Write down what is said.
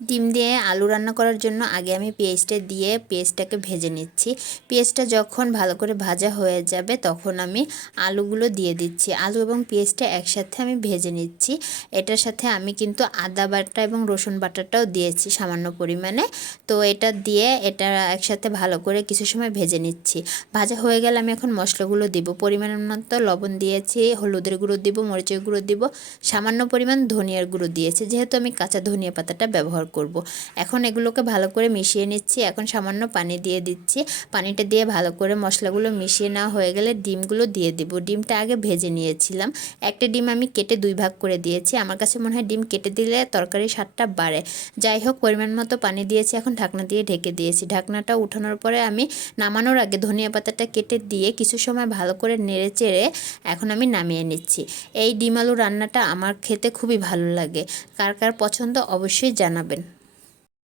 ডিম দিয়ে আলু রান্না করার জন্য আগে আমি পেঁয়াজটা দিয়ে পেঁয়াজটাকে ভেজে নিচ্ছি। পেঁয়াজটা যখন ভালো করে ভাজা হয়ে যাবে তখন আমি আলুগুলো দিয়ে দিচ্ছি। আলু এবং পেঁয়াজটা একসাথে আমি ভেজে নিচ্ছি। এটার সাথে আমি কিন্তু আদা বাটা এবং রসুন বাটাটাও দিয়েছি সামান্য পরিমাণে। তো এটা দিয়ে এটা একসাথে ভালো করে কিছু সময় ভেজে নিচ্ছি। ভাজা হয়ে গেলে আমি এখন মশলাগুলো দিব। পরিমাণ মতো লবণ দিয়েছি, হলুদের গুঁড়ো দিব, মরিচের গুঁড়ো দিব, সামান্য পরিমাণ ধনিয়ার গুঁড়ো দিয়েছি, যেহেতু আমি কাঁচা ধনিয়া পাতাটা ব্যবহার করব। এখন এগুলোকে ভালো করে মিশিয়ে নিচ্ছি। এখন সামান্য পানি দিয়ে দিচ্ছি। পানিটা দিয়ে ভালো করে মশলাগুলো মিশিয়ে নেওয়া হয়ে গেলে ডিমগুলো দিয়ে দিব। ডিমটা আগে ভেজে নিয়েছিলাম। একটা ডিম আমি কেটে 2 ভাগ করে দিয়েছি। আমার কাছে মনে হয় ডিম কেটে দিলে তরকারির স্বাদটা বাড়ে। যাই হোক, পরিমাণ মতো পানি দিয়েছি। এখন ঢাকনা দিয়ে ঢেকে দিয়েছি। ঢাকনাটা উঠানোর পরে আমি নামানোর আগে ধনিয়া পাতাটা কেটে দিয়ে কিছু সময় ভালো করে নেড়ে চেড়ে এখন আমি নামিয়ে নিচ্ছি। এই ডিম আলু রান্নাটা আমার খেতে খুবই ভালো লাগে। কার কার পছন্দ অবশ্যই জানাবেন।